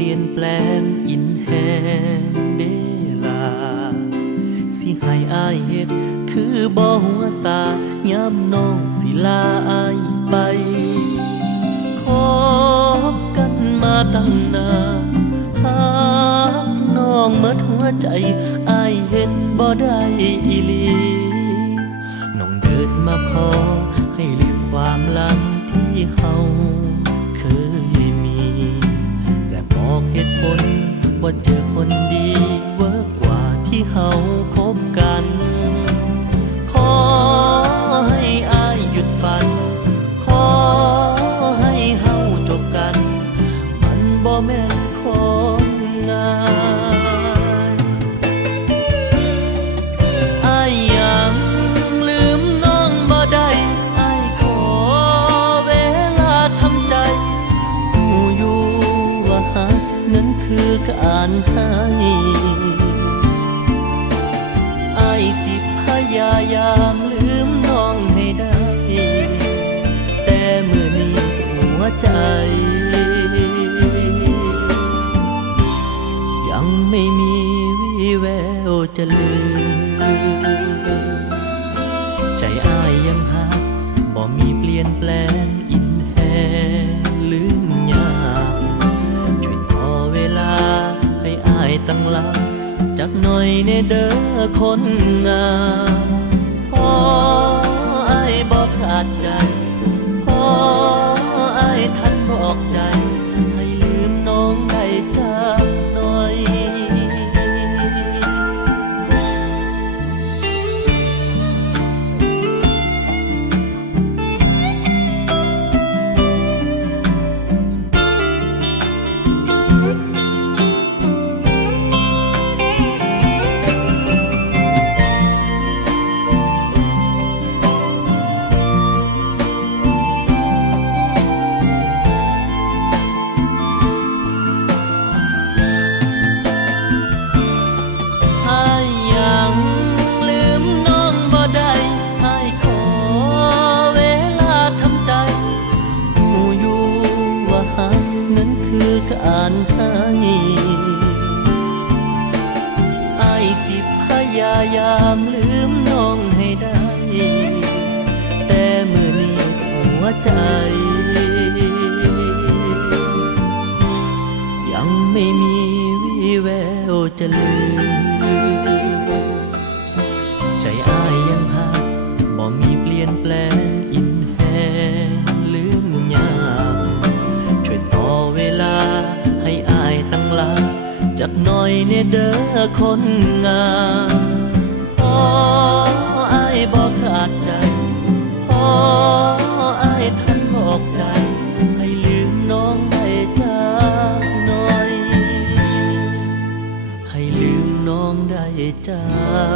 ลี่ยนแปลงอินแฮงเดลาสิให้อายเฮ็ดคือบ่หัวสายามน้องสิลาอายไปคบกันมาตั้งนานหักน้องเมิดหัวใจอายเฮ็ดบ่ได้อีหลีน้องเดินมาขอให้ลืมความหลังที่เฮาเคยมีแต่บอกเหตุผลว่าเจอคนดีเวิร์กกว่าที่เฮาคบกันขอให้อายหยุดฝันขอให้เฮาจบกันมันบ่แม่นคนง่ายอายยังลืมน้องบ่ได้อายขอเวลาทำใจหูอยู่ว่าหักนั้นคือการให้อายสิพยายามลืมน้องให้ได้แต่เมื่อนี้หัวใจยังไม่มีวี่แววจะลืมใจอ้ายยังหักบ่มีเปลี่ยนแปลงอินแฮลืมยากช่วยต่อเวลาให้อ้ายตั้งหลักจักหน่อยในเด้อคนงามพออ้ายบอกขาดใจพออ้ายทันบอกใจให้ลืมน้องได้จากหน่อยการให้อายสิพยายามลืมน้องให้ได้แต่เมื่อนี้หัวใจยังไม่มีวี่แววจะลืมใจอ้ายยังหักบ่มีเปลี่ยนแปลงอินแฮลืมยากช่วยต่อเวลาให้อายตั้งหลักจักหน่อยเนเด้อคนงามพออายบอกขาดใจพออายทันบอกใจให้ลืมน้องได้จากหน่อยให้ลืมน้องได้จาก